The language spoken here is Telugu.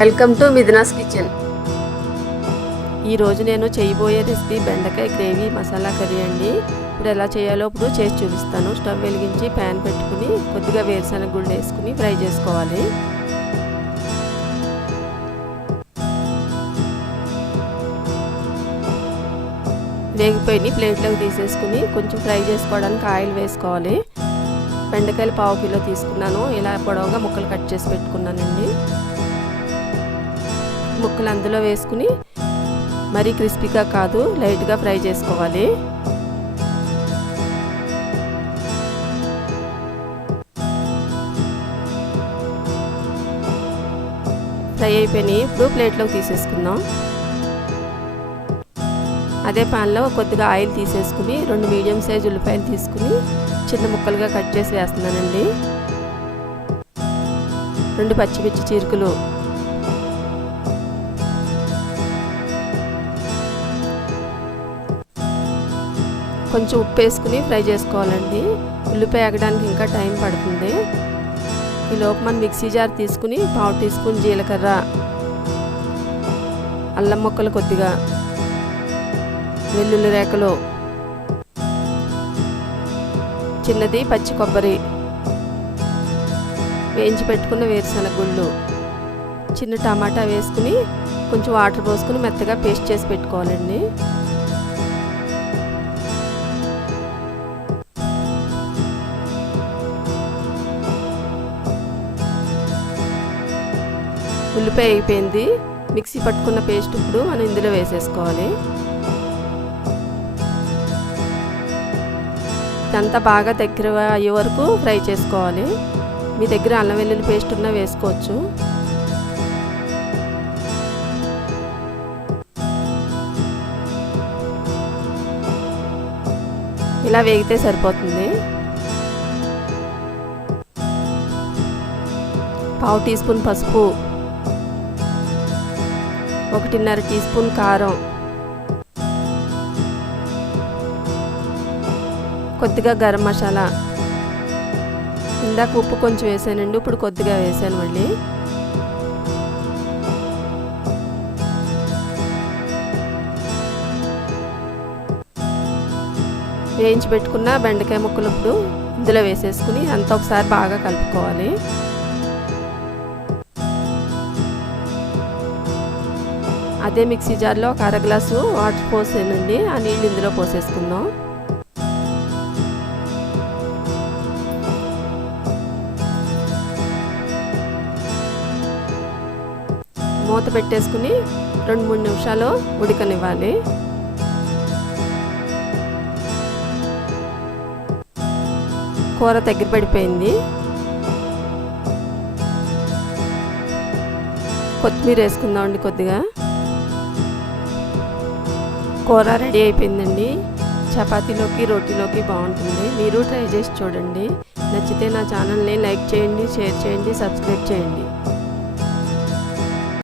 Welcome to Mithuna's kitchen. ఈరోజు నేను చేయబోయే రెసిపీ బెండకాయ గ్రేవీ మసాలా కర్రీ అండి. ఇప్పుడు ఎలా చేయాలో ఇప్పుడు చేసి చూపిస్తాను. స్టవ్ వెలిగించి ప్యాన్ పెట్టుకుని కొద్దిగా వేరుశనగ గుళ్ళు వేసుకుని ఫ్రై చేసుకోవాలి. వేగిపోయి ప్లేట్లోకి తీసేసుకుని కొంచెం ఫ్రై చేసుకోవడానికి ఆయిల్ వేసుకోవాలి. బెండకాయలు 1/2 కిలో తీసుకున్నాను. ఇలా పొడవుగా ముక్కలు కట్ చేసి పెట్టుకున్నానండి. ముక్కలు అందులో వేసుకుని మరీ క్రిస్పీగా కాదు, లైట్గా ఫ్రై చేసుకోవాలి. ఫ్రై అయిపోయినాయి. ఇప్పుడు ప్లేట్లోకి తీసేసుకుందాం. అదే పాన్లో కొద్దిగా ఆయిల్ తీసేసుకుని 2 మీడియం సైజ్ ఉల్లిపాయలు తీసుకుని చిన్న ముక్కలుగా కట్ చేసి వేస్తున్నానండి. 2 పచ్చిమిర్చి చీరుకులు, కొంచెం ఉప్పు వేసుకుని ఫ్రై చేసుకోవాలండి. ఉల్లిపాయ ఆగడానికి ఇంకా టైం పడుతుంది. ఈలోపు మనం మిక్సీ జార్ తీసుకుని 1/2 టీ స్పూన్ జీలకర్ర, అల్లం ముక్కలు కొద్దిగా, వెల్లుల్లి రేకలు, చిన్నది పచ్చి కొబ్బరి, వేయించి పెట్టుకున్న వేరుశనగ గుళ్ళు, చిన్న టమాటా వేసుకుని కొంచెం వాటర్ పోసుకుని మెత్తగా పేస్ట్ చేసి పెట్టుకోవాలండి. ఉల్లిపాయ అయిపోయింది. మిక్సీ పట్టుకున్న పేస్ట్ ఇప్పుడు మనం ఇందులో వేసేసుకోవాలి. ఇదంతా బాగా దగ్గర అయ్యే వరకు ఫ్రై చేసుకోవాలి. మీ దగ్గర అల్లం వెల్లుల్లి పేస్ట్ ఉన్నా వేసుకోవచ్చు. ఇలా వేగితే సరిపోతుంది. 1/2 టీ స్పూన్ పసుపు, 1.5 టీ స్పూన్ కారం, కొద్దిగా గరం మసాలా. ఇందాక ఉప్పు కొంచెం వేసానండి, ఇప్పుడు కొద్దిగా వేసాను మళ్ళీ. వేయించి పెట్టుకున్న బెండకాయ ముక్కలు ఇప్పుడు ఇందులో వేసేసుకుని అంతా ఒకసారి బాగా కలుపుకోవాలి. అదే మిక్సీ జార్లో 1/2 గ్లాసు వాటర్ పోసానండి. ఆ నీళ్ళు ఇందులో పోసేసుకుందాం. మూత పెట్టేసుకుని 2-3 నిమిషాలు ఉడకనివ్వాలి. కూర దగ్గర పడిపోయింది. కొత్తిమీర వేసుకుందామండి కొద్దిగా. కూర రెడీ అయిపోయిందండి. చపాతీలోకి రోటీలోకి బాగుంటుంది. మీరు ట్రై చేసి చూడండి. నచ్చితే నా ఛానల్ని లైక్ చేయండి, షేర్ చేయండి, సబ్స్క్రైబ్ చేయండి.